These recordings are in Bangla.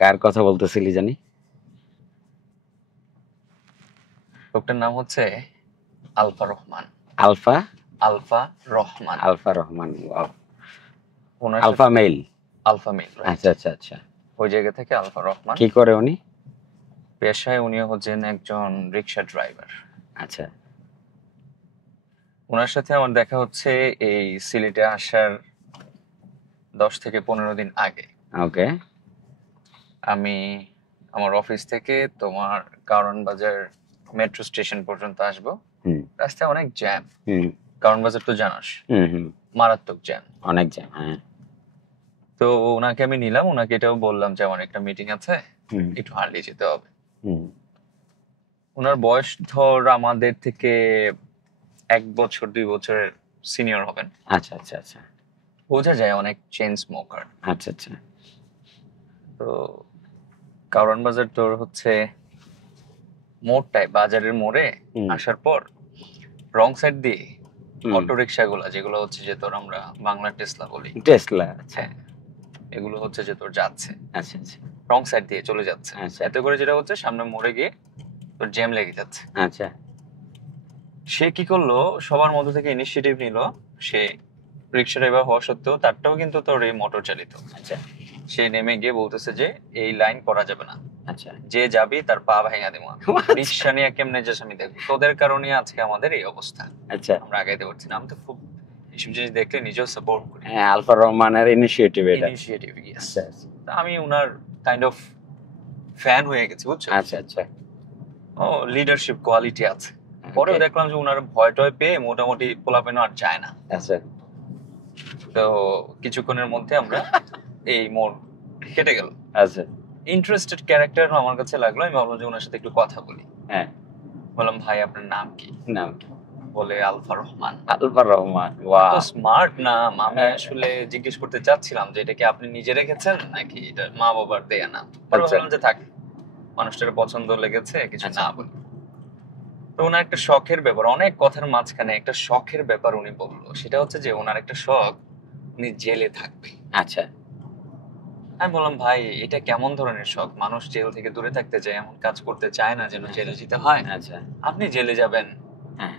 কার কথা বলতেছিলি জানি? লোকটার নাম হচ্ছে Alpha Rahman. Alpha Alpha Rahman. Alpha Rahman. Wow. ওনার আলফা সাথে মেল। আলফা মেল, আচ্ছা আচ্ছা আচ্ছা। ওই জায়গা থেকে আলফা রহমান। কি করে উনি? পেশায় উনি হচ্ছেন একজন রিক্সা ড্রাইভার। আচ্ছা ওনার সাথে আমার দেখা হচ্ছে এই সিলেটে আসার 10 থেকে 15 দিন আগে। ওকে। আমি আমার অফিস থেকে তোমার কারণ বাজার মেট্রো স্টেশন পর্যন্ত আসবো। হুম রাস্তায় অনেক জ্যাম। হুম কারণ বাজার তো জানাস, হুম। মারাত্মক জ্যাম। অনেক জ্যাম, হ্যাঁ। তো ওনাকে আমি নিলাম, ওনাকে এটাও বললাম যে আমার একটা মিটিং আছে, হুম একটু আর্লি যেতে হবে। হুম। ওনার বয়স ধর আমাদের থেকে 1 বছর 2 বছরের সিনিয়র হবেন। আচ্ছা আচ্ছা আচ্ছা বোঝা যায় অনেক চেইন স্মোকার। আচ্ছা আচ্ছা। তো কারণ বাজার তোর হচ্ছে মোড়টায়, বাজারের মোড়ে হুম আসার পর রং সাইড দিয়ে হুম। অটো রিক্সা গুলা, যেগুলো হচ্ছে যে তোর আমরা বাংলা টেসলা বলি, টেসলা। আচ্ছা হ্যাঁ, এগুলো হচ্ছে যে তোর যাচ্ছে আচ্ছা আচ্ছা রং সাইড দিয়ে চলে যাচ্ছে। আচ্ছা এতে করে যেটা হচ্ছে সামনে মোড়ে গিয়ে তোর জ্যাম লেগে যাচ্ছে। আচ্ছা সে কি করলো, সবার মধ্যে থেকে ইনিশিয়েটিভ নিল। সে রিক্সা ড্রাইভার হওয়া সত্ত্বেও তারটাও কিন্তু তোর এই মোটর চালিত। আচ্ছা সে নেমে গিয়ে বলতেছে যে এই লাইন করা যাবে না, আচ্ছা যে যাবি তার পা ভেঙে দেবো। রিক্সা নিয়ে কেমনে যাস আমি দেখবো, তোদের কারণে আজকে আমাদের এই অবস্থা, আচ্ছা। আমরা আগাইতে পারছি না। আমি তো খুব এইসব জিনিস দেখলে নিজেও সাপোর্ট করি। হ্যাঁ, আলফা রহমানের ইনিশিয়েটিভ এটা। Initiative, yes. আচ্ছা আচ্ছা আমি উনার কাইন্ড অফ ফ্যান হয়ে গেছি, বুঝছো? আচ্ছা আচ্ছা। ও লিডারশিপ কোয়ালিটি আছে। Okay. পরেও দেখলাম যে উনার ভয় টয় পেয়ে মোটামুটি পোলাপেনো আর যায় না। আচ্ছা তো কিছুক্ষণের মধ্যে আমরা এই মোড় কেটে গেল। আচ্ছা। ইন্টারেস্টেড ক্যারেক্টার আমার কাছে লাগলো, আমি ভাবলাম যে ওনার সাথে একটু কথা বলি। হ্যাঁ। বললাম ভাই আপনার নাম কি? নাম কি? বলে আলফা রহমান। আলফা রহমান। তো ওয়াও। স্মার্ট নাম। আমি হ্যাঁ। আসলে জিজ্ঞেস করতে চাচ্ছিলাম যে এটা কি আপনি নিজে রেখেছেন নাকি এটা মা বাবার দেয়া নাম। পরে আচ্ছা। বললাম যে থাক, মানুষটার পছন্দ লেগেছে, কিছু আচ্ছা। না বলি। তো ওনার একটা শখের ব্যাপার, অনেক কথার মাঝখানে একটা শখের ব্যাপার উনি বললো। সেটা হচ্ছে যে ওনার একটা শখ, উনি জেলে থাকবে। আচ্ছা আমি বললাম ভাই এটা কেমন ধরনের শখ? মানুষ জেল থেকে দূরে থাকতে চায়, এমন কাজ করতে চায় না যেন জেলে যেতে হয়। আচ্ছা। আপনি জেলে যাবেন? হ্যাঁ।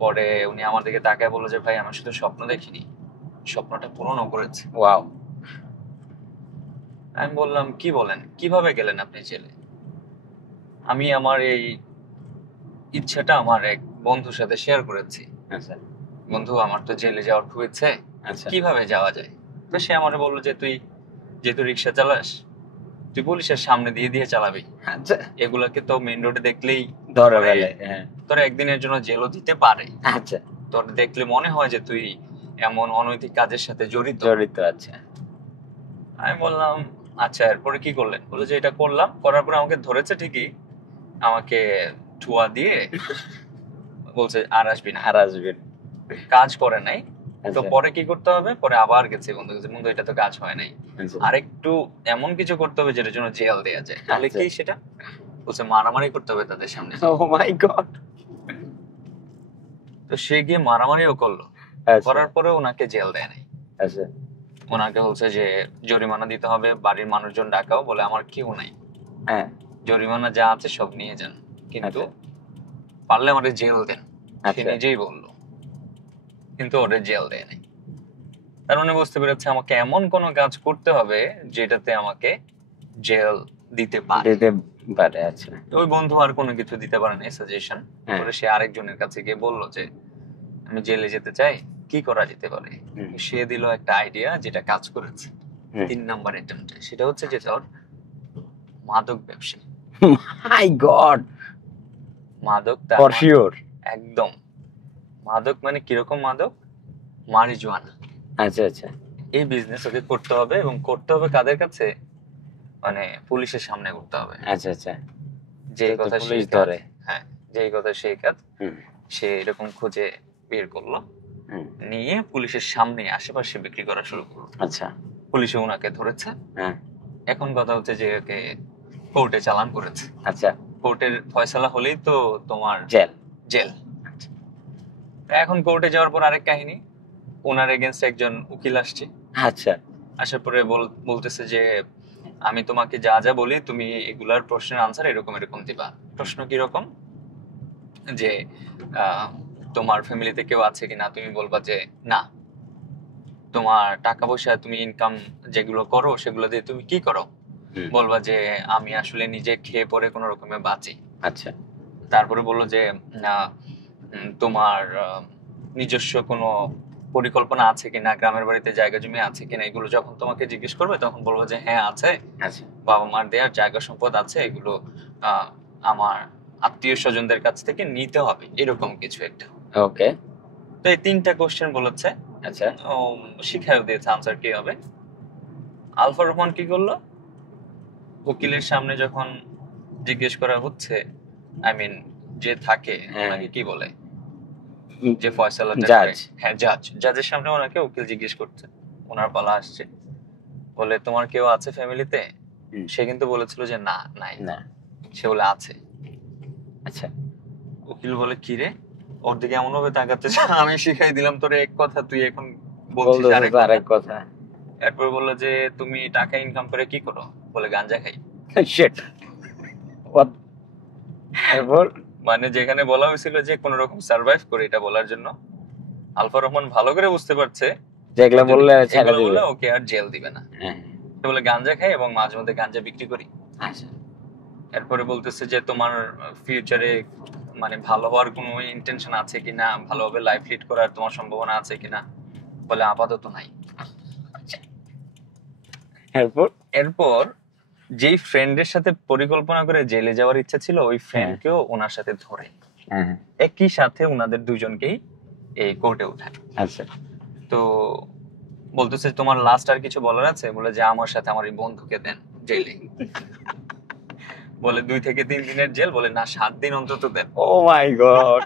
পরে উনি আমার দিকে তাকায় বললো যে ভাই আমি শুধু স্বপ্ন দেখিনি, স্বপ্নটা পূরণও করেছে। ওয়াও। আমি বললাম কি বলেন, কিভাবে গেলেন আপনি জেলে? আমি আমার এই ইচ্ছাটা আমার এক বন্ধুর সাথে শেয়ার করেছি। আচ্ছা বন্ধু আমার তো জেলে যাওয়ার খুব ইচ্ছে, আচ্ছা কিভাবে যাওয়া যায়? তো সে আমাকে বললো যে তুই যেহেতু রিক্সা চালাস, তুই পুলিশের সামনে দিয়ে দিয়ে চালাবি। আচ্ছা। এগুলাকে তো মেইন রোডে দেখলেই ধরে পরে ফেলে, হ্যাঁ। তোর একদিনের জন্য জেলও দিতে পারে। আচ্ছা। তোর দেখলে মনে হয় যে তুই এমন অনৈতিক কাজের সাথে জড়িত। জড়িত। আচ্ছা আমি বললাম আচ্ছা এরপরে কি করলেন? বলে যে এটা করলাম, করার পর আমাকে ধরেছে ঠিকই, আমাকে ঠুয়া দিয়ে বলছে আর আসবি না। আর আসবেন। কাজ করে নাই। তো আচ্ছা পরে কি করতে হবে? পরে আবার গেছে বন্ধু কাছে, বন্ধু এটা তো কাজ হয় নাই, আচ্ছা আরেকটু এমন কিছু করতে হবে যেটার জন্য জেল দেয়া যায়। তাহলে আচ্ছা। কি সেটা? বলছে মারামারি করতে হবে তাদের সামনে। ও মাই গড। তো সে গিয়ে মারামারিও করলো, আচ্ছা করার পরে ওনাকে জেল দেয় নাই। আচ্ছা ওনাকে বলছে যে জরিমানা দিতে হবে, বাড়ির মানুষজন ডাকাও। বলে আমার কেউ নাই, হ্যাঁ। জরিমানা যা আছে সব নিয়ে যান, কিন্তু আচ্ছা পারলে আমাদের জেল দেন। সে আচ্ছা নিজেই বললো, কিন্তু ওদের জেল দেয় নাই। তার মানে বুঝতে পেরেছে আমাকে এমন কোনো কাজ করতে হবে যেটাতে আমাকে জেল দিতে পারে। দিতে পারে। আচ্ছা তো ওই বন্ধু আর কোনো কিছু দিতে পারে নাই সাজেশন। হ্যাঁ। পরে সে আরেকজনের কাছে গিয়ে বলল যে আমি জেলে যেতে চাই, কি করা যেতে পারে? হুম। সে দিল একটা আইডিয়া যেটা কাজ করেছে হুম। 3 নাম্বার অ্যাটেম্পটে। সেটা হচ্ছে যে তোর মাদক ব্যবসা। মাই গড। মাদক ফর শিওর। একদম। মাদক মানে কিরকম মাদক? মারিজুয়ানা। আচ্ছা আচ্ছা এই বিজনেস ওকে করতে হবে, এবং করতে হবে কাদের কাছে? মানে পুলিশের সামনে করতে হবে। আচ্ছা আচ্ছা। যেই যাতে কথা পুলিশ সেই কাজ। ধরে। হ্যাঁ, যেই কথা সেই কাজ। হুম সে এরকম খুঁজে বের করলো, হুম। নিয়ে পুলিশের সামনে আশেপাশে বিক্রি করা শুরু করলো। আচ্ছা পুলিশে ওনাকে ধরেছে। হ্যাঁ। এখন কথা হচ্ছে যে ওকে কোর্টে চালান করেছে। আচ্ছা। কোর্টের ফয়সালা হলেই তো তোমার জেল। জেল। এখন কোর্টে যাওয়ার পর আরেক কাহিনী, ওনার এগেনস্ট একজন উকিল আসছে। আচ্ছা আসার পরে বলতেছে যে আমি তোমাকে যা যা বলি তুমি এগুলার প্রশ্নের আনসার এরকম এরকম দিবা। প্রশ্ন কিরকম, যে তোমার ফ্যামিলিতে কেউ আছে কিনা, তুমি বলবা যে না। তোমার টাকা পয়সা তুমি ইনকাম যেগুলো করো সেগুলো দিয়ে তুমি কি করো, বলবা যে আমি আসলে নিজে খেয়ে পরে কোনো রকমে বাঁচি। আচ্ছা। তারপরে বললো যে তোমার নিজস্ব কোনো পরিকল্পনা আছে কিনা, গ্রামের বাড়িতে জায়গা জমি আছে কিনা, এগুলো যখন তোমাকে জিজ্ঞেস করবে তখন বলবো যে হ্যাঁ আছে, আচ্ছা। বাবা মার দেওয়ার জায়গা সম্পদ আছে, এগুলো আমার আত্মীয় স্বজনদের কাছ থেকে নিতে হবে, এরকম কিছু একটা। ওকে। তো এই 3টা কোশ্চেন বলেছে। আচ্ছা। শিখাও দিয়েছে আনসার কি হবে। আলফা রহমান কি করলো, উকিলের সামনে যখন জিজ্ঞেস করা হচ্ছে, আই মিন যে থাকে ওনাকে কি বলে, যে ফয়সালাটা করে, হ্যাঁ জাজের সামনে ওনাকে উকিল জিজ্ঞেস করছে, ওনার পালা আসছে, বলে তোমার কেউ আছে ফ্যামিলিতে? সে কিন্তু বলেছিল যে না নাই না, সে বলে আছে। আচ্ছা। উকিল বলে কি রে, ওর দিকে এমন ভাবে তাকাতে, আমি শিখাই দিলাম তোরে এক কথা, তুই এখন বলছিস আরেক কথা। এরপর বললো যে তুমি টাকা ইনকাম করে কি করো, বলে গাঞ্জা খাই। শিট। হোয়াট? এরপর মানে যেখানে বলা হয়েছিল যে কোন রকম সার্ভাইভ করে, এটা বলার জন্য আলফা রহমান ভালো করে বুঝতে পারছে যেগুলো বললে ছেড়ে দিবে, ওকে আর জেল দিবে না। বলে গাঞ্জা খাই এবং মাঝে মধ্যে গাঞ্জা বিক্রি করি। আচ্ছা। এরপরে বলতেছে যে তোমার ফিউচারে মানে ভালো হওয়ার কোনো ইন্টেনশন আছে কিনা, ভালোভাবে লাইফ লিড করার তোমার সম্ভাবনা আছে কিনা, বলে আপাতত নাই। এরপর যেই ফ্রেন্ডের সাথে পরিকল্পনা করে জেলে যাওয়ার ইচ্ছা ছিল, ওই ফ্রেন্ডকেও ওনার সাথে ধরে একই সাথে ওনাদের দুজনকেই এই কোর্টে উঠায়। আচ্ছা। তো বলতেছে তোমার লাস্ট আর কিছু বলার আছে, বলে যে আমার সাথে আমার এই বন্ধুকে দেন জেলে। বলে 2 থেকে 3 দিনের জেল, বলে না 7 দিন অন্তত দেন। ও মাই গড।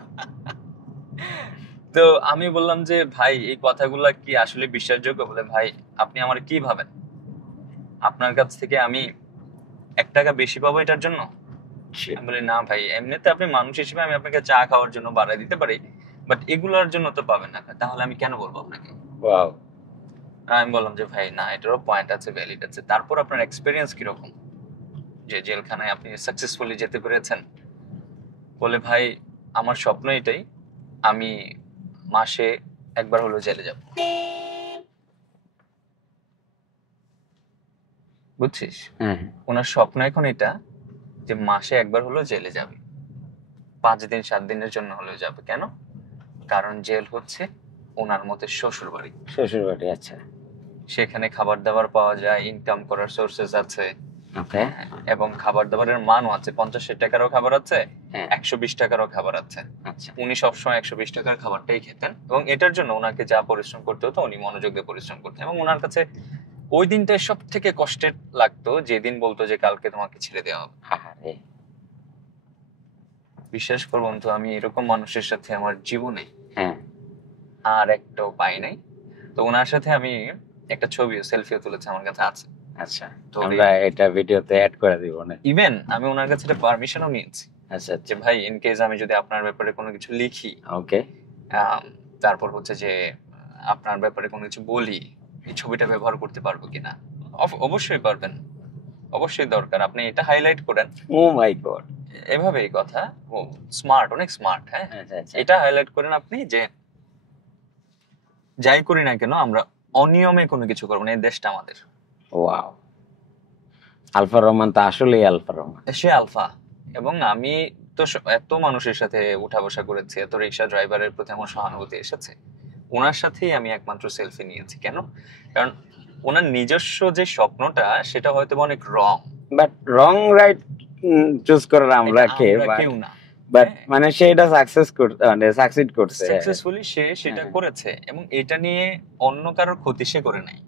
তো আমি বললাম যে ভাই এই কথাগুলা কি আসলে বিশ্বাসযোগ্য? বলে ভাই আপনি আমার কি ভাবেন, আপনার কাছ থেকে আমি 1 টাকা বেশি পাবো এটার জন্য? আমি বলি না ভাই, এমনিতে আপনি মানুষ হিসেবে আমি আপনাকে চা খাওয়ার জন্য বাড়াই দিতে পারি, বাট এগুলোর জন্য তো পাবেন না, তাহলে আমি কেন বলবো আপনাকে? ওয়াও। আমি বললাম যে ভাই না, এটারও পয়েন্ট আছে, ভ্যালিড আছে। তারপর আপনার এক্সপেরিয়েন্স কিরকম, যে জেলখানায় আপনি সাকসেসফুলি যেতে পেরেছেন? বলে ভাই আমার স্বপ্ন এটাই, আমি মাসে একবার হলো জেলে যাব। বুঝছিস? ওনার স্বপ্ন এখন এটা যে মাসে একবার হলো জেলে যাবে, 5 দিন 7 দিনের জন্য হলেও যাবে। কেন? কারণ জেল হচ্ছে ওনার মতে শ্বশুর বাড়ি। শ্বশুর বাড়ি। আচ্ছা। সেখানে খাবার দাবার পাওয়া যায়, ইনকাম করার সোর্সেস আছে, এবং খাবার দাবারের মানও আছে। 50 টাকারও খাবার আছে, 120 টাকারও খাবার আছে। উনি সবসময় 120 টাকার খাবারটাই খেতেন, এবং এটার জন্য ওনাকে যা পরিশ্রম করতে হতো উনি মনোযোগ দিয়ে পরিশ্রম করতেন। এবং ওনার কাছে ওই দিনটাই সব থেকে কষ্টের লাগতো, যেদিন বলতো যে কালকে তোমাকে ছেড়ে দেওয়া হবে। বিশ্বাস কর বন্ধু, আমি এরকম মানুষের সাথে আমার জীবনে আর একটাও পাই নাই। তো ওনার সাথে আমি একটা ছবিও, সেলফিও তুলেছি, আমার কাছে আছে। আচ্ছা, তো আমরা এটা ভিডিওতে অ্যাড করে দিব না? ইভেন আমি ওনার কাছে একটা পারমিশনও নিয়েছি। আচ্ছা, যে ভাই ইন কেস আমি যদি আপনার ব্যাপারে কোনো কিছু লিখি, ওকে, তারপর হচ্ছে যে আপনার ব্যাপারে কোনো কিছু বলি, এই ছবিটা ব্যবহার করতে পারবো কিনা? অবশ্যই পারবেন, অবশ্যই দরকার, আপনি এটা হাইলাইট করেন। ও মাই গড, এভাবে এই কথা। ও স্মার্ট, অনেক স্মার্ট। হ্যাঁ, এটা হাইলাইট করেন আপনি, যে যাই করি না কেন আমরা অনিয়মে কোনো কিছু করবো না, এই দেশটা আমাদের। ওয়াও, আলফা রহমান তো আসলেই আলফা রহমান। সে আলফা। এবং আমি তো এত মানুষের সাথে উঠা বসা করেছি, এত রিক্সা ড্রাইভারের প্রতি আমার সহানুভূতি এসেছে, ওনার সাথেই আমি একমাত্র সেলফি নিয়েছি। কেন? কারণ ওনার নিজস্ব যে স্বপ্নটা সেটা হয়তো অনেক রং, বাট রং রাইট চুজ করার আমরা কেউ না, বাট মানে সেটা সাকসিড করছে, সাকসেসফুলি সে সেটা করেছে, এবং এটা নিয়ে অন্য কারোর ক্ষতি সে করে নাই।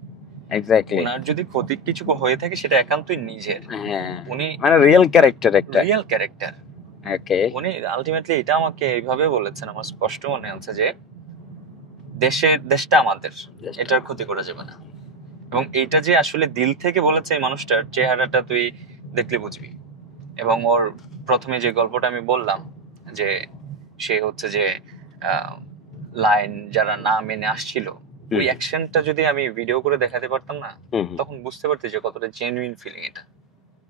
এক্স্যাক্টলি। ওনার যদি ক্ষতি কিছু হয়ে থাকে সেটা একান্তই নিজের। উনি মানে রিয়েল ক্যারেক্টার, একটা রিয়েল ক্যারেক্টার। ওকে, উনি আলটিমেটলি এটা আমাকে এইভাবে বলেছেন, আমার স্পষ্ট মনে আছে যে দেশটা আমাদের, এটার ক্ষতি করা যাবে না। এবং এইটা যে আসলে দিল থেকে বলেছে, এই মানুষটার চেহারাটা তুই দেখলে বুঝবি। এবং ওর প্রথমে যে গল্পটা আমি বললাম, যে সে হচ্ছে যে লাইন যারা না মেনে আসছিল ওই অ্যাকশনটা যদি আমি ভিডিও করে দেখাতে পারতাম না, হুম। তখন বুঝতে পারতে যে কতটা জেনুইন ফিলিং এটা।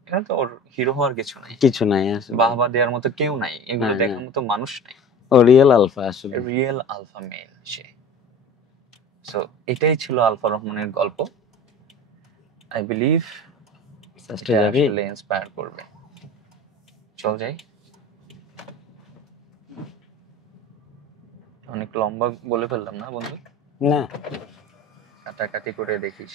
এখানে তো ওর হিরো হওয়ার কিছু নাই, কিছু নাই আসলে, বাহবা দেওয়ার মতো কেউ নাই, এগুলো না, দেখার না। মতো মানুষ নাই। ও রিয়েল আলফা আসলে। রিয়েল আলফা মেল সে। সো এটাই ছিল আলফা রহমানের গল্প। আই বিলিভ সাস্টে যাবি? আসলে ইন্সপায়ার করবে। চল যাই। অনেক লম্বা বলে ফেললাম না বন্ধু? না, কাটাকাটি করে দেখিস।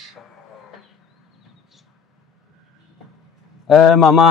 মামা